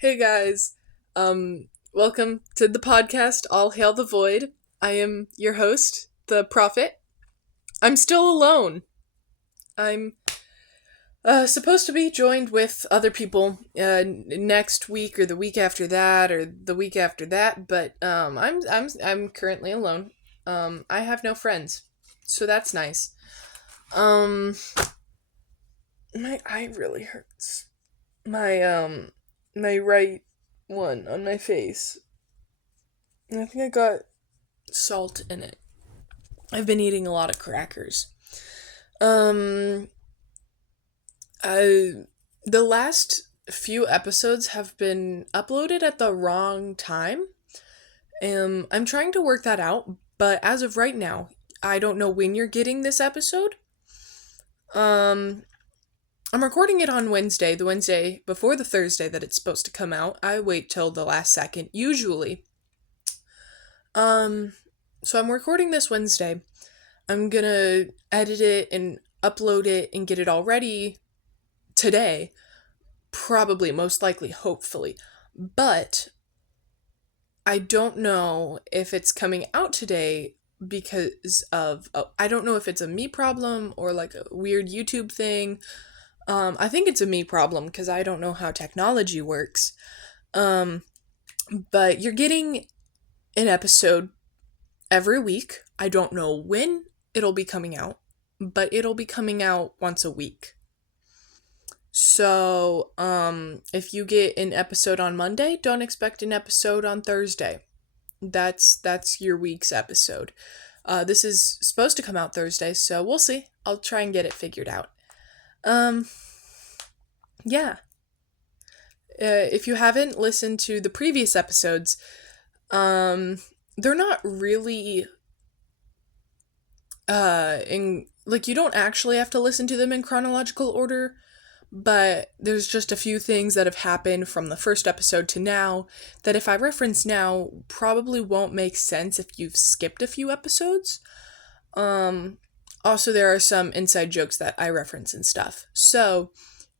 Hey guys, welcome to the podcast All Hail the Void. I am your host, the Prophet. I'm still alone. I'm supposed to be joined with other people next week or the week after that or the week after that, but I'm currently alone. I have no friends, so that's nice. Um, my eye really hurts. My right one on my face. I think I got salt in it. I've been eating a lot of crackers. Um, I, the last few episodes have been uploaded at the wrong time. I'm trying to work that out, but as of right now, I don't know when you're getting this episode. Um, I'm recording it on Wednesday, the Wednesday before the Thursday that it's supposed to come out. I wait till the last second, usually. Um, so I'm recording this Wednesday. I'm gonna edit it and upload it and get it all ready today. Probably, most likely, hopefully. But I don't know if it's coming out today because of, I don't know if it's a me problem or like a weird YouTube thing. I think it's a me problem because I don't know how technology works. Um, but you're getting an episode every week. I don't know when it'll be coming out, but it'll be coming out once a week. So, if you get an episode on Monday, don't expect an episode on Thursday. That's your week's episode. This is supposed to come out Thursday, so we'll see. I'll try and get it figured out. Um, yeah. If you haven't listened to the previous episodes, they're not really in like you don't actually have to listen to them in chronological order, but there's just a few things that have happened from the first episode to now that if I reference now probably won't make sense if you've skipped a few episodes. Um Also there are some inside jokes that I reference and stuff. So,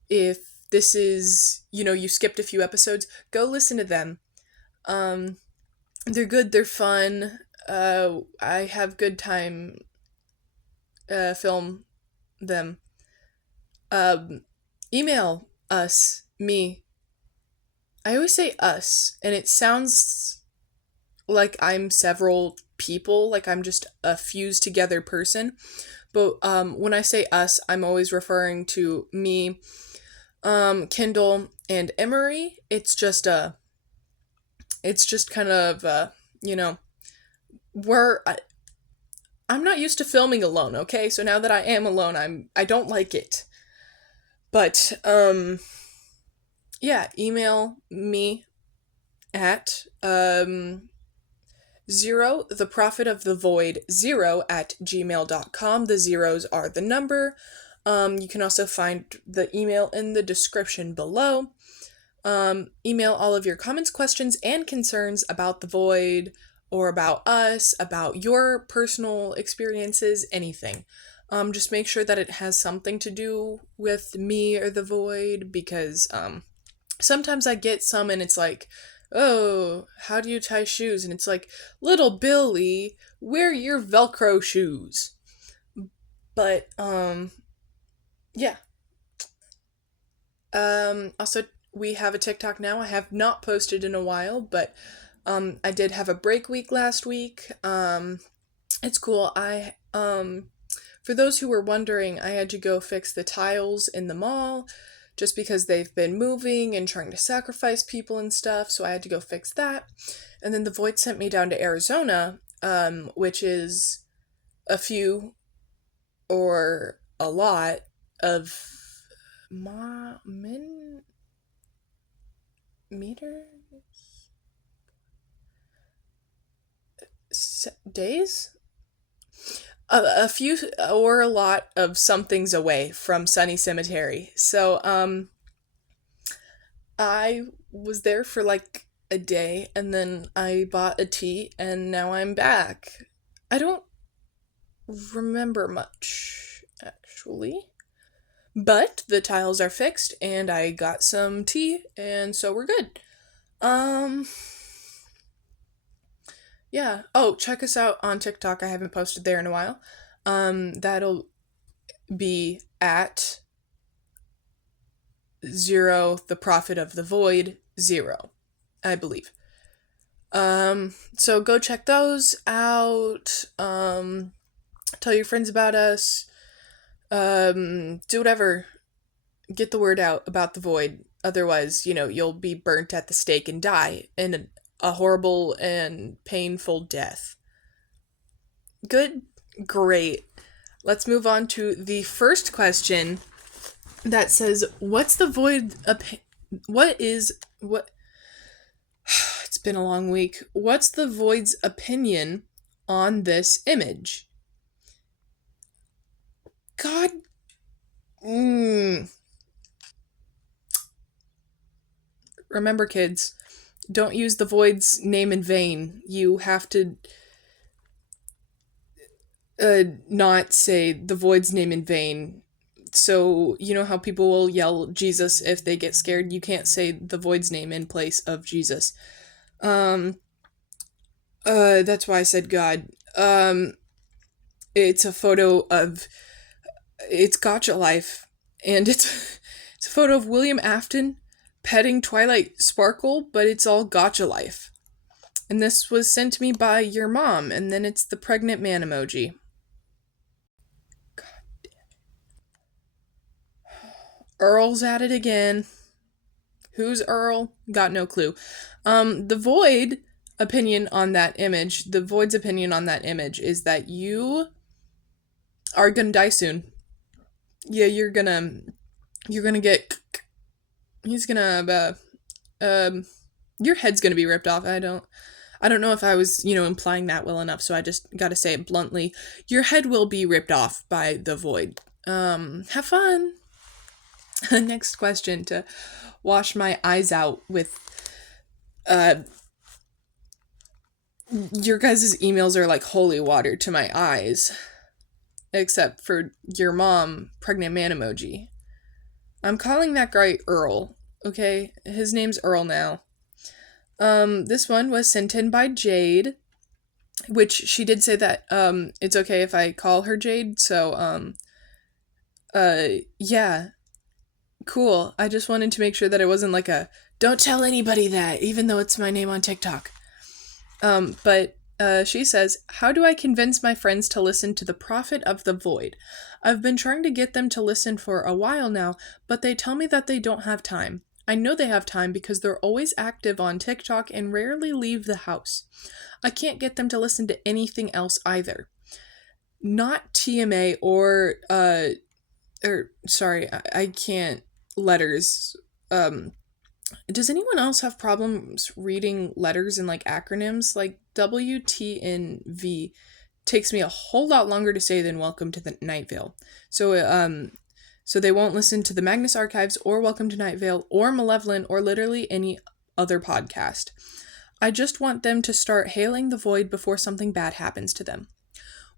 if this is, you skipped a few episodes, go listen to them. Um they're good, they're fun. I have good time film them. Um Email us, me. I always say us, and it sounds like I'm several people, like I'm just a fused together person. But when I say us, I'm always referring to me, Kendall, and Emery. It's just kind of, you know, we're. I'm not used to filming alone. Okay, so now that I am alone, I don't like it. But yeah, email me at zero, the prophet of the void, zero at gmail.com. The zeros are the number. You can also find the email in the description below. Email all of your comments, questions, and concerns about the void or about us, about your personal experiences, anything. Just make sure that it has something to do with me or the void because sometimes I get some and it's like, oh, how do you tie shoes? And it's like, little Billy, wear your Velcro shoes. But, yeah. Also, we have a TikTok now. I have not posted in a while, but, I did have a break week last week. It's cool. For those who were wondering, I had to go fix the tiles in the mall just because they've been moving and trying to sacrifice people and stuff, so I had to go fix that. And then the Void sent me down to Arizona, which is a few or a lot of meters, days, a few or a lot of somethings away from Sunny Cemetery. So I was there for like a day and then I bought a tea and now I'm back. I don't remember much actually. But the tiles are fixed and I got some tea and so we're good. Um, yeah. Oh, check us out on TikTok. I haven't posted there in a while. That'll be at zero, the prophet of the void, zero, I believe. So go check those out. Tell your friends about us. Do whatever. Get the word out about the void. Otherwise, you'll be burnt at the stake and die in a horrible and painful death. Good? Great. Let's move on to the first question that says, what's the void what is what it's been a long week. What's the void's opinion on this image? God. Remember, kids, don't use the void's name in vain. You have to not say the void's name in vain. So, you know how people will yell Jesus if they get scared? You can't say the void's name in place of Jesus. That's why I said God. It's a photo of, it's Gotcha Life, and it's a photo of William Afton petting Twilight Sparkle, but it's all Gotcha Life. And this was sent to me by your mom, and then it's the pregnant man emoji. God damn it. Earl's at it again. Who's Earl? Got no clue. The Void's opinion on that image is that you are gonna die soon. Yeah, you're gonna get, he's gonna, your head's gonna be ripped off. I don't know if I was, implying that well enough, so I just gotta say it bluntly. Your head will be ripped off by the void. Have fun. Next question, to wash my eyes out with, your guys' emails are like holy water to my eyes. Except for your mom, pregnant man emoji. I'm calling that guy Earl, okay? His name's Earl now. This one was sent in by Jade, which she did say that, it's okay if I call her Jade, so, yeah. Cool. I just wanted to make sure that it wasn't like a, don't tell anybody that, even though it's my name on TikTok. But she says, how do I convince my friends to listen to the Prophet of the Void? I've been trying to get them to listen for a while now, but they tell me that they don't have time. I know they have time because they're always active on TikTok and rarely leave the house. I can't get them to listen to anything else either. Not TMA or sorry, I can't letters. Does anyone else have problems reading letters and like acronyms? Like W, T, and V takes me a whole lot longer to say than Welcome to the Night Vale. So they won't listen to the Magnus Archives or Welcome to Night Vale or Malevolent or literally any other podcast. I just want them to start hailing the void before something bad happens to them.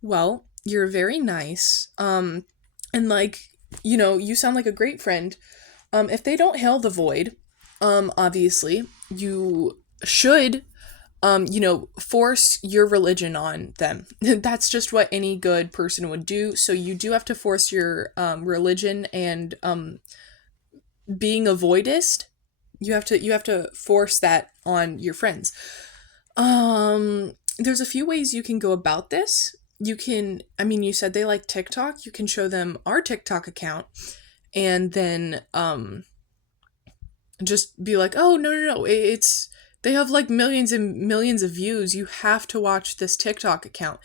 Well, you're very nice. And like, you sound like a great friend. If they don't hail the void, obviously, you should, force your religion on them. That's just what any good person would do. So you do have to force your, religion and, being a voidist. You have to force that on your friends. There's a few ways you can go about this. You said they like TikTok. You can show them our TikTok account and then, just be like, oh, no, they have like millions and millions of views. You have to watch this TikTok account.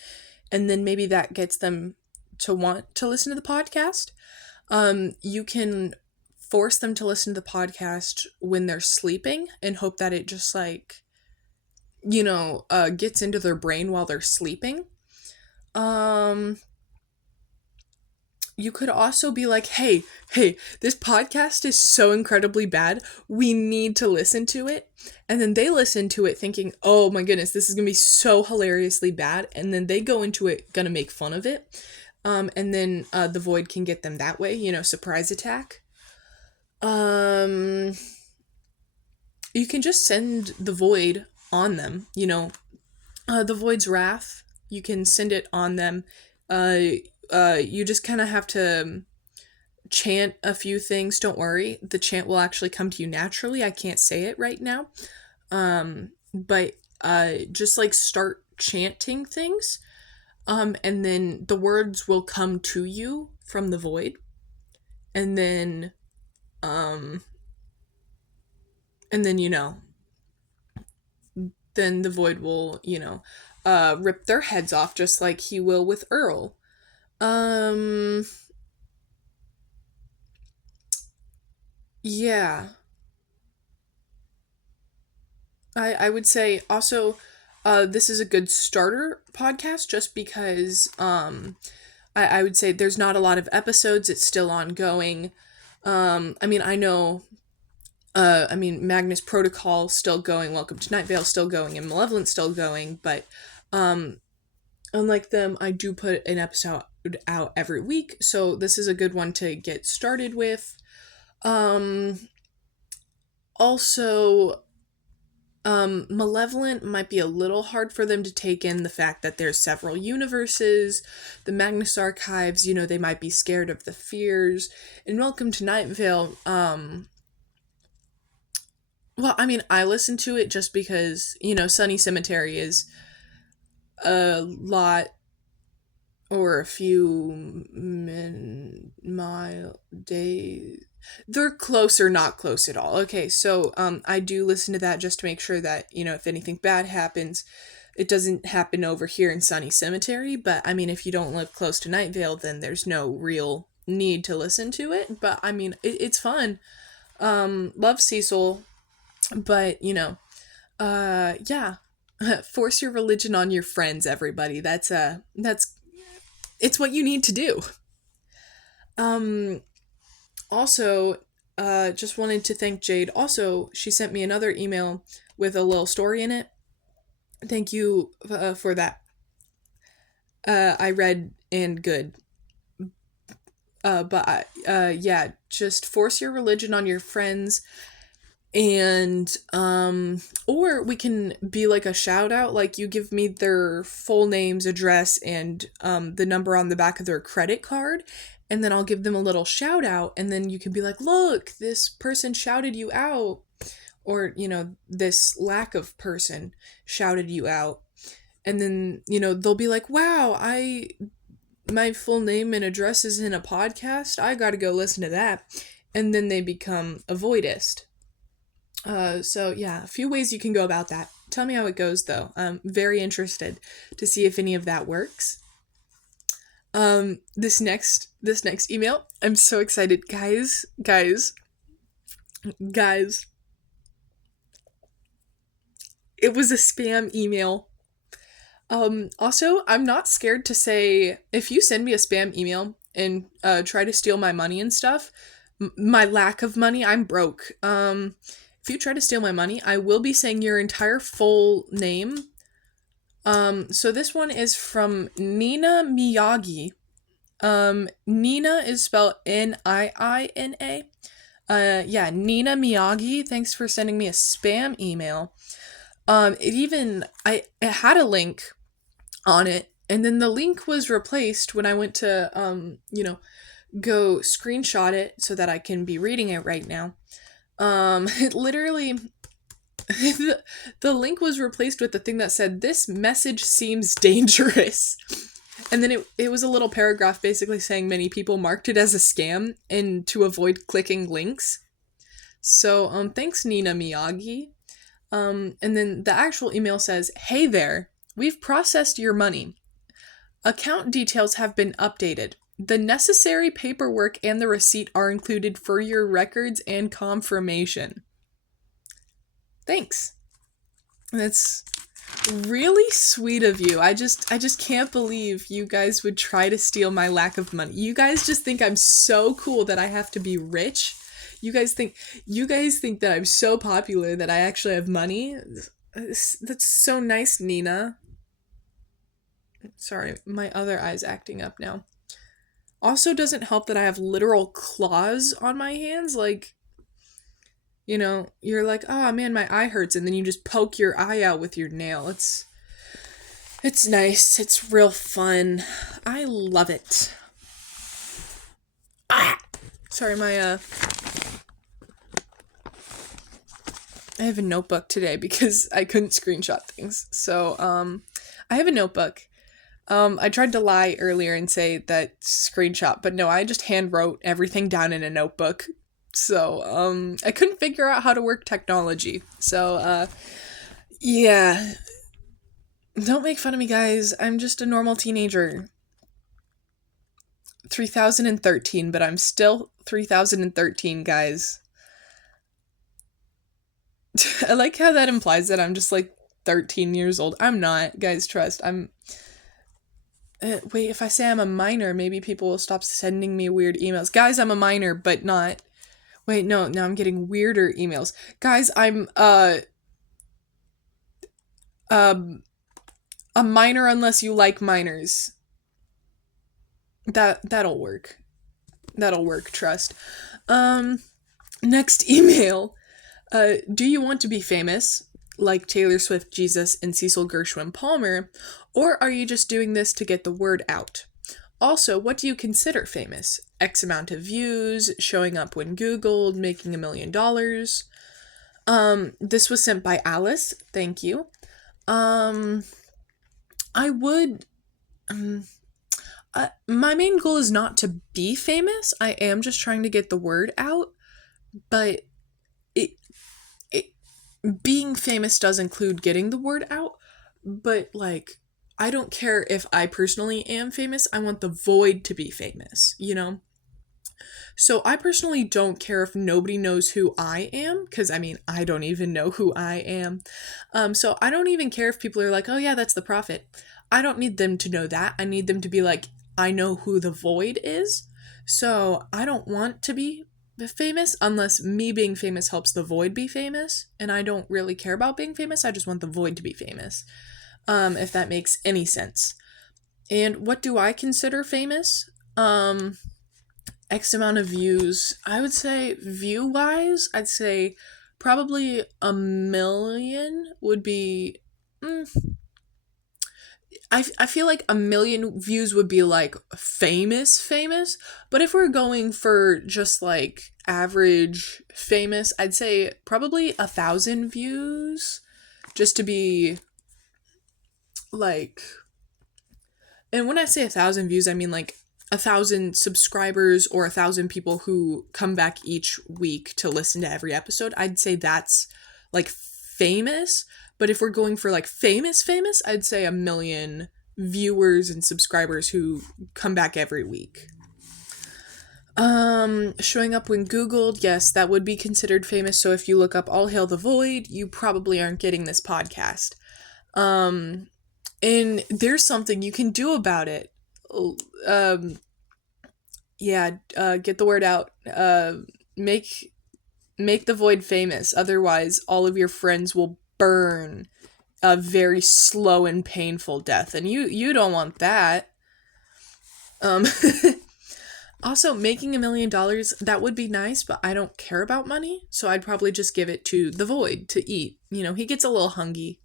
And then maybe that gets them to want to listen to the podcast. You can force them to listen to the podcast when they're sleeping and hope that it just like, gets into their brain while they're sleeping. You could also be like, hey, this podcast is so incredibly bad. We need to listen to it. And then they listen to it thinking, oh my goodness, this is going to be so hilariously bad. And then they go into it going to make fun of it. And then the void can get them that way, surprise attack. you can just send the void on them, the void's wrath, you can send it on them. You just kind of have to chant a few things. Don't worry, the chant will actually come to you naturally. I can't say it right now. But just like start chanting things, and then the words will come to you from the void, and then um and then then the void will rip their heads off, just like he will with Earl. um yeah, I would say also, this is a good starter podcast, just because I would say there's not a lot of episodes. It's still ongoing. I mean, I know, Magnus Protocol still going, Welcome to Night Vale still going, and Malevolent still going, but um, unlike them, I do put an episode out every week, so this is a good one to get started with. Um, Also, Malevolent might be a little hard for them to take in the fact that there's several universes. The Magnus Archives, they might be scared of the fears. And Welcome to Night Vale, well, I mean, I listen to it just because, Sunny Cemetery is a lot, or a few mile days. They're close or not close at all. Okay, so I do listen to that just to make sure that, if anything bad happens, it doesn't happen over here in Sunny Cemetery. But I mean, if you don't live close to Night Vale, then there's no real need to listen to it. But I mean, it's fun. Love Cecil, but yeah. Force your religion on your friends, everybody. That's it's what you need to do. Um Also, just wanted to thank Jade. Also, she sent me another email with a little story in it. Thank you for that. I read and good. But yeah, just force your religion on your friends, and or we can be like a shout out, like you give me their full names, address, and the number on the back of their credit card, and then I'll give them a little shout out, and then you can be like, look, this person shouted you out, or this lack of person shouted you out, and then they'll be like, wow, my full name and address is in a podcast, I gotta go listen to that, and then they become a voidist. So yeah, a few ways you can go about that. Tell me how it goes, though. I'm very interested to see if any of that works. This next email, I'm so excited, guys. It was a spam email. Also, I'm not scared to say, if you send me a spam email and try to steal my money and stuff, my lack of money, I'm broke. If you try to steal my money, I will be saying your entire full name. So this one is from Nina Miyagi. Nina is spelled Niina. Yeah, Nina Miyagi. Thanks for sending me a spam email. It had a link on it, and then the link was replaced when I went to go screenshot it so that I can be reading it right now. It literally, the link was replaced with the thing that said, this message seems dangerous. And then it was a little paragraph basically saying many people marked it as a scam and to avoid clicking links. So, thanks, Nina Miyagi. And then the actual email says, hey there, we've processed your money. Account details have been updated. The necessary paperwork and the receipt are included for your records and confirmation. Thanks. That's really sweet of you. I just can't believe you guys would try to steal my lack of money. You guys just think I'm so cool that I have to be rich. You guys think that I'm so popular that I actually have money. That's so nice, Nina. Sorry, my other eye's acting up now. Also, doesn't help that I have literal claws on my hands. Like, You're like, oh man, my eye hurts, and then you just poke your eye out with your nail. It's nice. It's real fun. I love it. Ah! Sorry, I have a notebook today because I couldn't screenshot things. So, I have a notebook. I tried to lie earlier and say that screenshot, but no, I just hand wrote everything down in a notebook. So, I couldn't figure out how to work technology. So, yeah. Don't make fun of me, guys. I'm just a normal teenager. 3013, but I'm still 3013, guys. I like how that implies that I'm just like 13 years old. I'm not, guys, trust. Wait, if I say I'm a minor, maybe people will stop sending me weird emails. Guys, I'm a minor, but not. Wait, no, now I'm getting weirder emails. Guys, I'm, um, a minor unless you like minors. That'll work. That'll work, trust. Um, Next email. Do you want to be famous, like Taylor Swift, Jesus, and Cecil Gershwin Palmer, or are you just doing this to get the word out? Also, what do you consider famous? X amount of views, showing up when Googled, making $1 million. This was sent by Alice. Thank you. I would. My main goal is not to be famous. I am just trying to get the word out, but being famous does include getting the word out, but like I don't care if I personally am famous. I want the void to be famous, So I personally don't care if nobody knows who I am, because I mean, I don't even know who I am. So I don't even care if people are like, oh yeah, that's the prophet. I don't need them to know that. I need them to be like, I know who the void is. So I don't want to be famous unless me being famous helps the void be famous, and I don't really care about being famous. I just want the void to be famous. If that makes any sense. And what do I consider famous? X amount of views. I would say view wise, I'd say probably 1 million would be. I feel like 1 million views would be like famous, but if we're going for just like average famous, I'd say probably 1,000 views, just to be like. And when I say 1,000 views, I mean like 1,000 subscribers or 1,000 people who come back each week to listen to every episode. I'd say that's like famous. But if we're going for like famous, I'd say 1 million viewers and subscribers who come back every week. Showing up when Googled, yes, that would be considered famous. So if you look up All Hail the Void, you probably aren't getting this podcast. And there's something you can do about it. Get the word out. Make the void famous. Otherwise, all of your friends will burn a very slow and painful death, and you don't want that. Also, making $1 million, that would be nice, but I don't care about money, so I'd probably just give it to the void to eat. He gets a little hungry.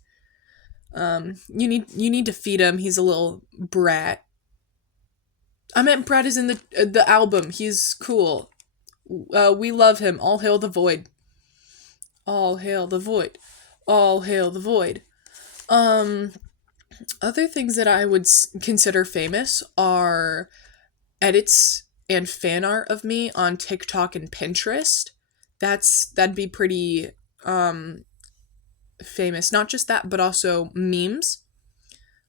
You need to feed him. He's a little brat. I meant Brad is in the album. He's cool. We love him. All hail the void. All hail the void. All hail the void. Other things that I would consider famous are edits and fan art of me on TikTok and Pinterest. That'd be pretty famous. Not just that, but also memes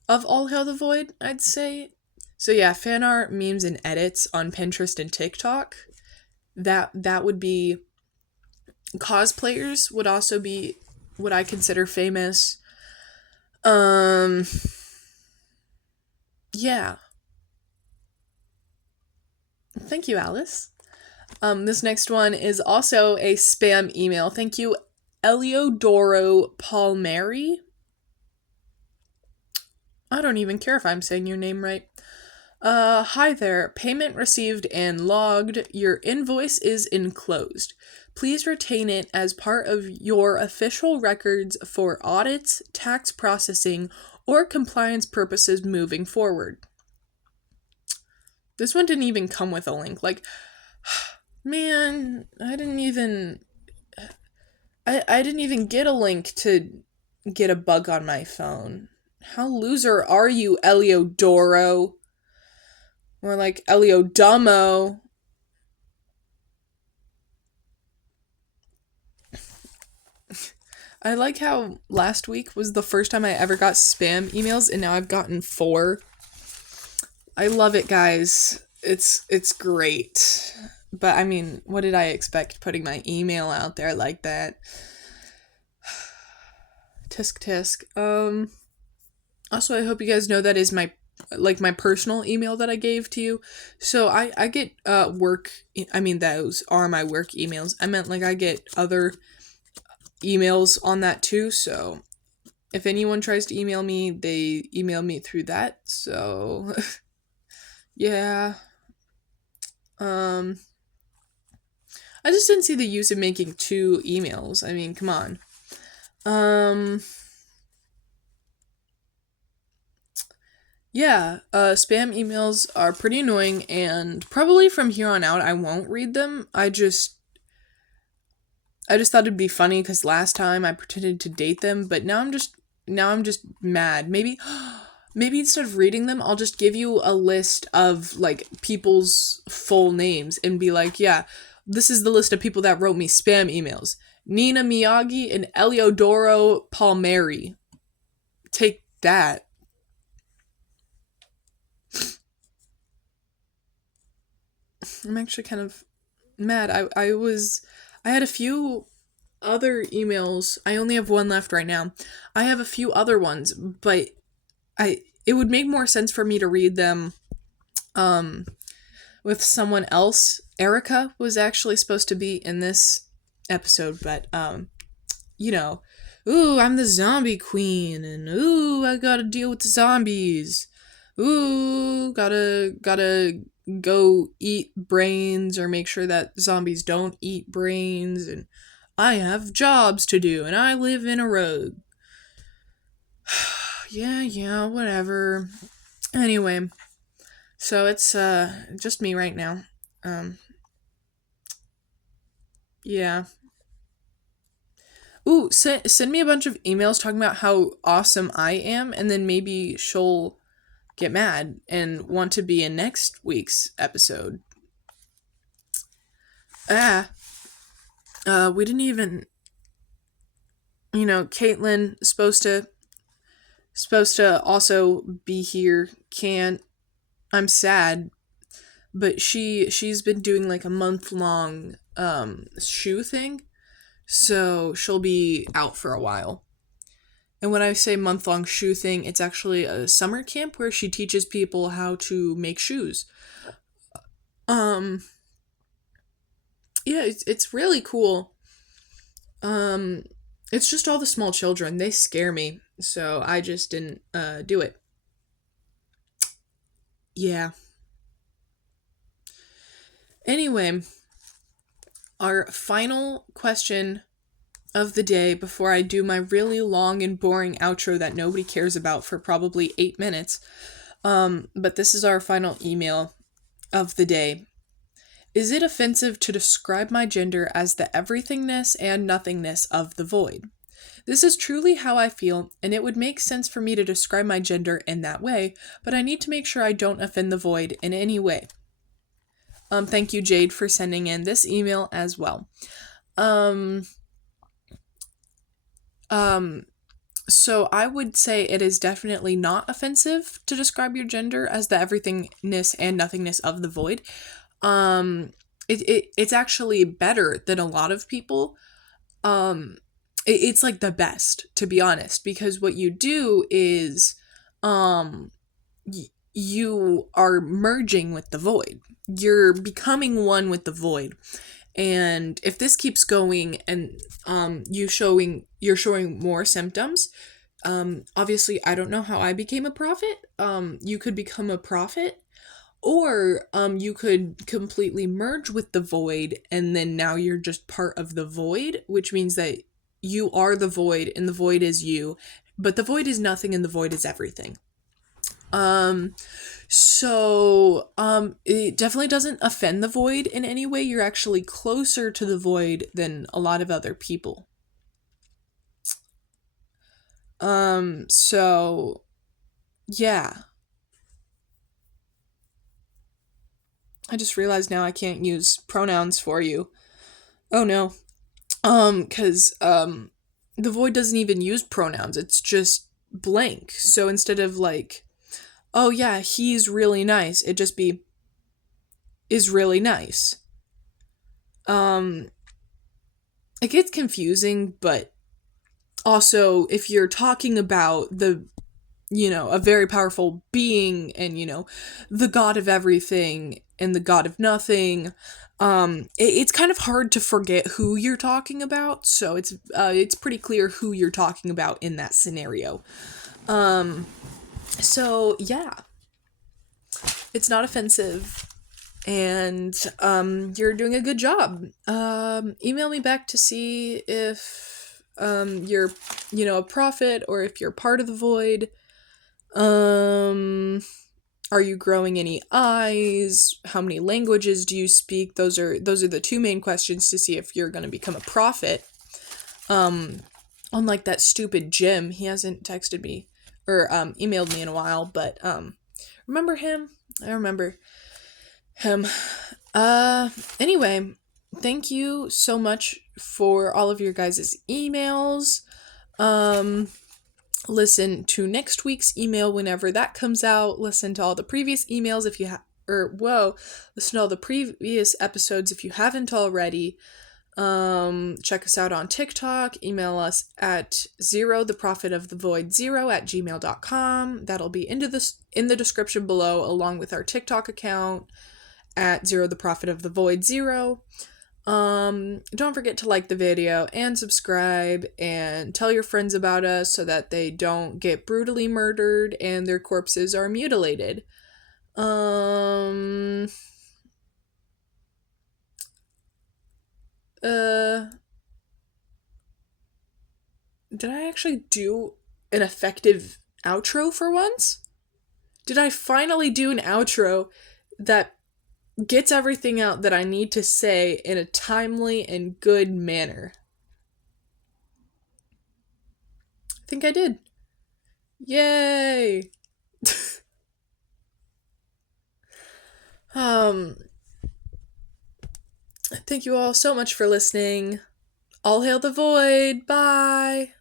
of All Hail the Void, I'd say. So yeah, fan art, memes, and edits on Pinterest and TikTok. That would be. Cosplayers would also be what I consider famous. Yeah. Thank you, Alice. This next one is also a spam email. Thank you, Eliodoro Palmeri. I don't even care if I'm saying your name right. Hi there. Payment received and logged. Your invoice is enclosed. Please retain it as part of your official records for audits, tax processing, or compliance purposes moving forward. This one didn't even come with a link. Like, man, I didn't even get a link to get a bug on my phone. How loser are you, Eliodoro? Or like Eliodomo. I like how last week was the first time I ever got spam emails, and now I've gotten 4. I love it, guys. It's great. But I mean, what did I expect putting my email out there like that? Tisk tisk. Also, I hope you guys know that is my personal email that I gave to you. So I get work, I mean, those are my work emails. I meant like I get other emails on that too, so if anyone tries to email me, they email me through that. So yeah. I just didn't see the use of making 2 emails. I mean, come on. Yeah, spam emails are pretty annoying, and probably from here on out I won't read them. I just thought it'd be funny because last time I pretended to date them, but now I'm just mad. Maybe instead of reading them, I'll just give you a list of like people's full names and be like, yeah, this is the list of people that wrote me spam emails. Nina Miyagi and Eliodoro Palmieri. Take that. I'm actually kind of mad. I had a few other emails. I only have one left right now. I have a few other ones, but it would make more sense for me to read them with someone else. Erica was actually supposed to be in this episode, but you know, ooh, I'm the zombie queen, and ooh, I gotta deal with the zombies. Ooh, gotta go eat brains or make sure that zombies don't eat brains, and I have jobs to do, and I live in a road. yeah, whatever. Anyway, so it's just me right now. Yeah. Ooh, send me a bunch of emails talking about how awesome I am, and then maybe she'll get mad and want to be in next week's episode. We didn't even, Caitlin supposed to also be here. Can't. I'm sad, but she's been doing like a month-long shoe thing, so she'll be out for a while. And when I say month-long shoe thing, it's actually a summer camp where she teaches people how to make shoes. Yeah, it's really cool. It's just all the small children. They scare me, so I just didn't do it. Yeah. Anyway, our final question of the day before I do my really long and boring outro that nobody cares about for probably 8 minutes. But this is our final email of the day. Is it offensive to describe my gender as the everythingness and nothingness of the void? This is truly how I feel, and it would make sense for me to describe my gender in that way, but I need to make sure I don't offend the void in any way. Thank you, Jade, for sending in this email as well. So I would say it is definitely not offensive to describe your gender as the everythingness and nothingness of the void. It's actually better than a lot of people. It's like the best, to be honest, because what you do is, you are merging with the void. You're becoming one with the void. And if this keeps going and you're showing more symptoms, obviously I don't know how I became a prophet. You could become a prophet, Or you could completely merge with the void, and then now you're just part of the void, which means that you are the void and the void is you, but the void is nothing and the void is everything. It definitely doesn't offend the void in any way. You're actually closer to the void than a lot of other people. So yeah. I just realized now I can't use pronouns for you. Oh no. Cause the void doesn't even use pronouns. It's just blank. So instead of like, oh yeah, he's really nice, it just be is really nice. Um it gets confusing, but also if you're talking about a very powerful being and, the god of everything and the god of nothing, it's kind of hard to forget who you're talking about. So it's pretty clear who you're talking about in that scenario. So yeah, it's not offensive, and you're doing a good job. Email me back to see if you're, a prophet, or if you're part of the void. Are you growing any eyes? How many languages do you speak? Those are the two main questions to see if you're going to become a prophet. Unlike that stupid Jim, he hasn't texted me or emailed me in a while, but remember him? I remember him. Anyway, thank you so much for all of your guys' emails. Listen to next week's email whenever that comes out. Listen to all the previous emails if you listen to all the previous episodes if you haven't already. Check us out on TikTok. Email us at the prophet of the void 0 @gmail.com. That'll be in the description below, along with our TikTok account at the prophet of the void 0. Don't forget to like the video and subscribe and tell your friends about us so that they don't get brutally murdered and their corpses are mutilated. Did I actually do an effective outro for once? Did I finally do an outro that gets everything out that I need to say in a timely and good manner? I think I did. Yay! Thank you all so much for listening. All hail the void. Bye.